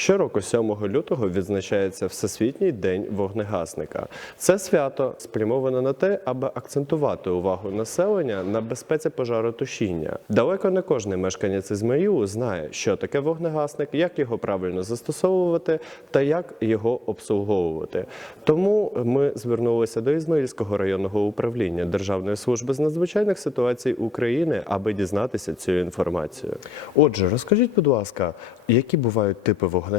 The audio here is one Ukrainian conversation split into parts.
Щороку, 7 лютого, відзначається Всесвітній день вогнегасника. Це свято спрямоване на те, аби акцентувати увагу населення на безпеці пожаротушіння. Далеко не кожний мешканець Ізмаїлу знає, що таке вогнегасник, як його правильно застосовувати та як його обслуговувати. Тому ми звернулися до Ізмаїльського районного управління Державної служби з надзвичайних ситуацій України, аби дізнатися цю інформацію. Отже, розкажіть, будь ласка, які бувають типи вогнегасників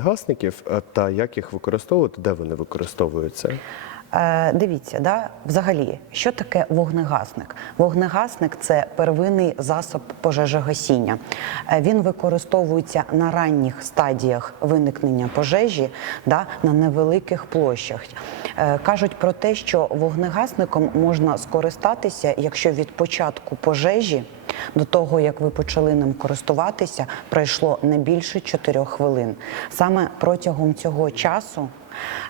е, та як їх використовувати, де вони використовуються? Е, Дивіться, да, взагалі, що таке вогнегасник? Вогнегасник це первинний засоб пожежогасіння. Е, Він використовується на ранніх стадіях виникнення пожежі да, на невеликих площах. Кажуть про те, що вогнегасником можна скористатися, якщо від початку пожежі до того, як ви почали ним користуватися, пройшло не більше 4 хвилин. Саме протягом цього часу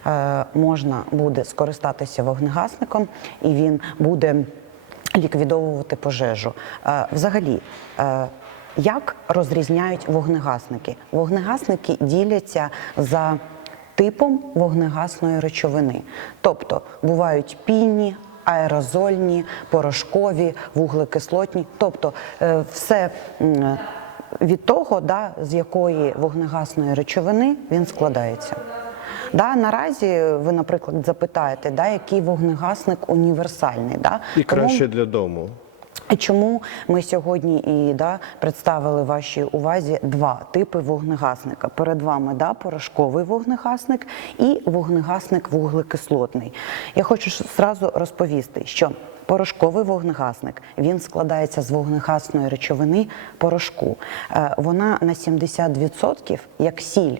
е, можна буде скористатися вогнегасником, і він буде ліквідовувати пожежу. Е, взагалі, е, як розрізняють вогнегасники? Вогнегасники діляться за типом вогнегасної речовини. Тобто бувають пінні, аерозольні, порошкові, вуглекислотні, тобто е, все. Від того, да, з якої вогнегасної речовини він складається. Да, наразі ви, наприклад, запитаєте, да, який вогнегасник універсальний. Да? І Тому- краще для дому. Чому ми сьогодні і да, представили вашій увазі два типи вогнегасника? Перед вами да, порошковий вогнегасник і вогнегасник вуглекислотний. Я хочу зразу розповісти, що порошковий вогнегасник він складається з вогнегасної речовини порошку. Е, Вона на 70% як сіль.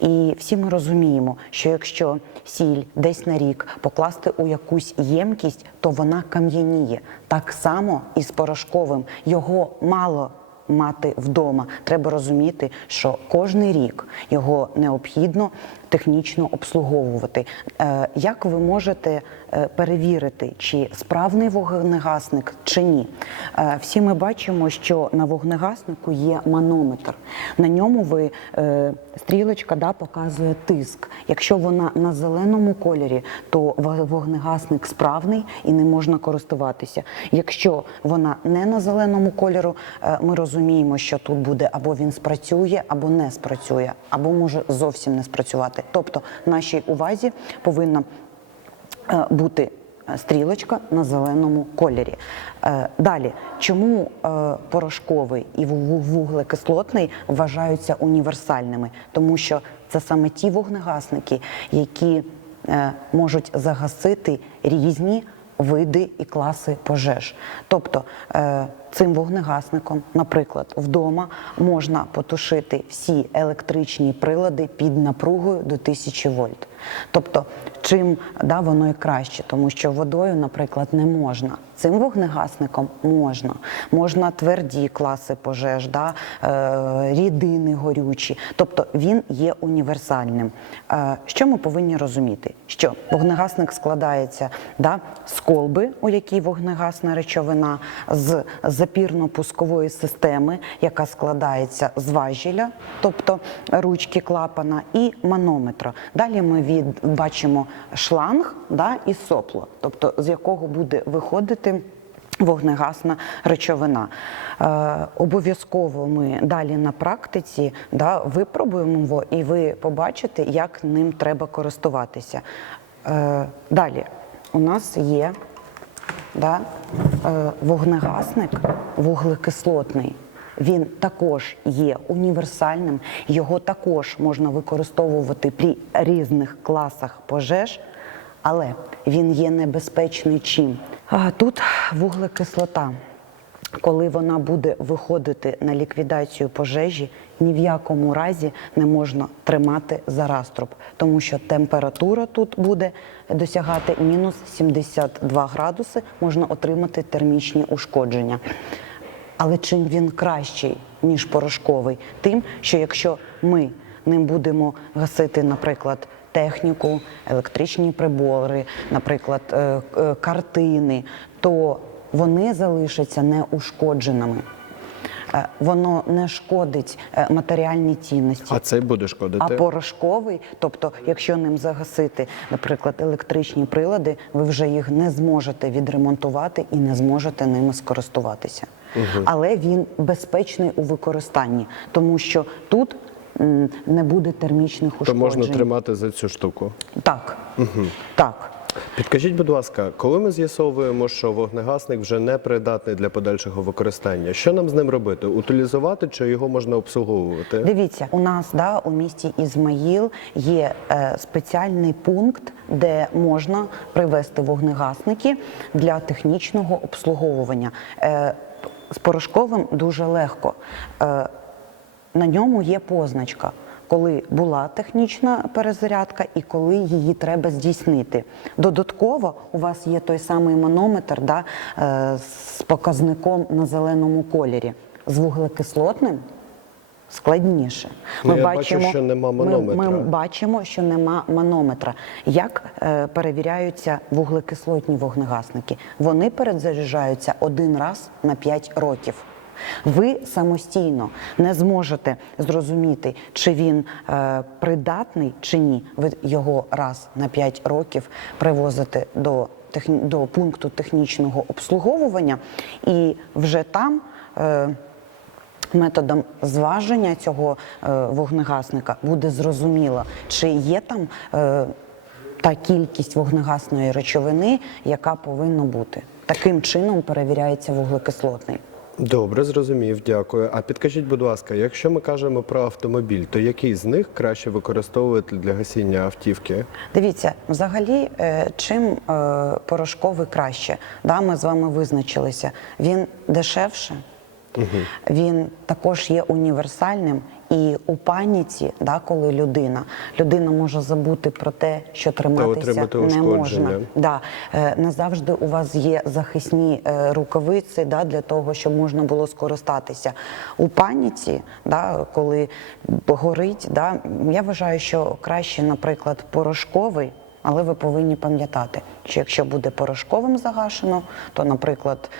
І всі ми розуміємо, що якщо сіль десь на рік покласти у якусь ємкість, то вона кам'яніє. Так само і з порошковим його мало мати вдома. Треба розуміти, що кожний рік його необхідно технічно обслуговувати. Е, Як ви можете е, перевірити, чи справний вогнегасник чи ні? Е, Всі ми бачимо, що на вогнегаснику є манометр. На ньому ви стрілочка да, показує тиск. Якщо вона на зеленому кольорі, то вогнегасник справний і не можна користуватися. Якщо вона не на зеленому кольору, ми розуміємо, що тут буде або він спрацює, або не спрацює, або може зовсім не спрацювати. Тобто, нашій увазі повинна е, бути е, стрілочка на зеленому кольорі. Е, Далі, чому порошковий і вуглекислотний вважаються універсальними? Тому що це саме ті вогнегасники, які можуть загасити різні види і класи пожеж. Тобто цим вогнегасником, наприклад, вдома можна потушити всі електричні прилади під напругою до 1000 вольт. Тобто, чим да, воно і краще, тому що водою, наприклад, не можна. Цим вогнегасником можна. Можна тверді класи пожеж, да, е, рідини горючі. Тобто він є універсальним. Е, що ми повинні розуміти? Що вогнегасник складається да, з колби, у якій вогнегасна речовина, з запірно-пускової системи, яка складається з важіля, тобто ручки клапана, і манометра. Далі ми від, бачимо шланг да, і сопло, тобто з якого буде виходити. Вогнегасна речовина. Е, обов'язково ми далі на практиці да, випробуємо його, і ви побачите, як ним треба користуватися. Е, далі у нас є да, е, вогнегасник вуглекислотний. Він також є універсальним, його також можна використовувати при різних класах пожеж, але він є небезпечний чим? Тут вуглекислота. Коли вона буде виходити на ліквідацію пожежі, ні в якому разі не можна тримати за раструб, тому що температура тут буде досягати мінус 72 градуси, можна отримати термічні ушкодження. Але чим він кращий, ніж порошковий? Тим, що якщо ми ним будемо гасити, наприклад, техніку, електричні прибори, наприклад, е, е, картини, то вони залишаться неушкодженими. е, воно не шкодить е, матеріальній цінності. А цей буде шкодити? А порошковий, тобто, якщо ним загасити, наприклад, електричні прилади, ви вже їх не зможете відремонтувати і не зможете ними скористуватися. Але він безпечний у використанні, тому що тут не буде термічних То можна тримати за цю штуку. Так, так. Підкажіть, будь ласка, коли ми з'ясовуємо, що вогнегасник вже не придатний для подальшого використання, що нам з ним робити? Утилізувати чи його можна обслуговувати? Дивіться, у нас да, у місті Ізмаїл є е, спеціальний пункт, де можна привезти вогнегасники для технічного обслуговування. Е, з порошковим дуже легко. Е, на ньому є позначка. Коли була технічна перезарядка і коли її треба здійснити. Додатково у вас є той самий манометр да, е, з показником на зеленому кольорі. З вуглекислотним складніше. Ну, я бачу, що нема Ми, манометра. ми бачимо, що нема манометра. Як е, перевіряються вуглекислотні вогнегасники? Вони перезаряджаються один раз на 5 років. Ви самостійно не зможете зрозуміти, чи він е, придатний чи ні. Ви його раз на 5 років привозите до, техні... до пункту технічного обслуговування, і вже там. Е, методом зваження цього е, вогнегасника буде зрозуміло, чи є там е, та кількість вогнегасної речовини, яка повинна бути. Таким чином перевіряється вуглекислотний. Добре, зрозумів, дякую. А підкажіть, будь ласка, якщо ми кажемо про автомобіль, то який з них краще використовувати для гасіння автівки? Дивіться, взагалі, е, чим е, порошковий краще, да, ми з вами визначилися. Він дешевше, він також є універсальним. І у паніці, да, коли людина, людина може забути про те, що триматися не можна. Да. Е, Не завжди у вас є захисні е, рукавиці да, для того, щоб можна було скористатися. У паніці, да, коли горить, да, я вважаю, що краще, наприклад, порошковий. Але ви повинні пам'ятати, що якщо буде порошковим загашено, то, наприклад,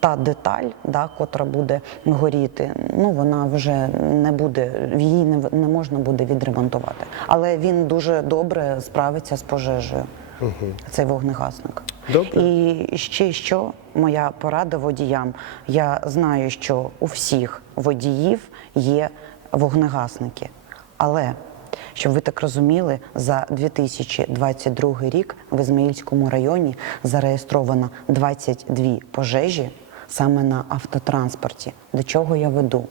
та деталь, да, котра буде горіти, ну вона вже не буде, її не, не можна буде відремонтувати. Але він дуже добре справиться з пожежею, цей вогнегасник. Добре. І ще що моя порада водіям. Я знаю, що у всіх водіїв є вогнегасники, але щоб ви так розуміли, за 2022 рік в Ізмаїльському районі зареєстровано 22 пожежі саме на автотранспорті. До чого я веду?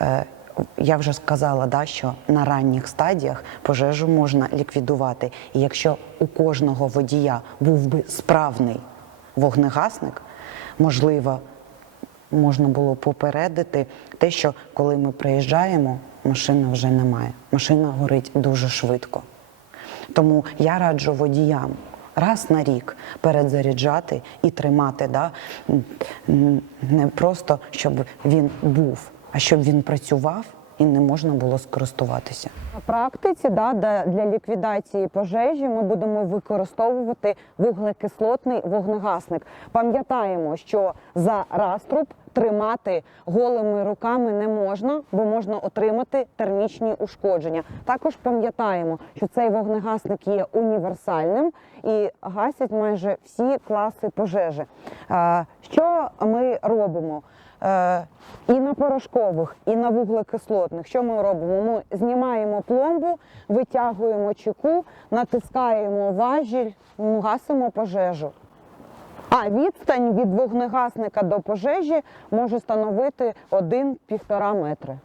Е, Я вже сказала, да, що на ранніх стадіях пожежу можна ліквідувати. І якщо у кожного водія був би справний вогнегасник, можливо, можна було попередити те, що коли ми приїжджаємо, машини вже немає. Машина горить дуже швидко. Тому я раджу водіям раз на рік передзаряджати і тримати, да? не просто щоб він був, а щоб він працював і не можна було скористуватися. На практиці да, для ліквідації пожежі ми будемо використовувати вуглекислотний вогнегасник. Пам'ятаємо, що за раструб тримати голими руками не можна, бо можна отримати термічні ушкодження. Також пам'ятаємо, що цей вогнегасник є універсальним і гасять майже всі класи пожежі. Що ми робимо? Е, і на порошкових, і на вуглекислотних. Що ми робимо? Ми знімаємо пломбу, витягуємо чеку, натискаємо важіль, ну, гасимо пожежу. А відстань від вогнегасника до пожежі може становити 1-1,5 метри.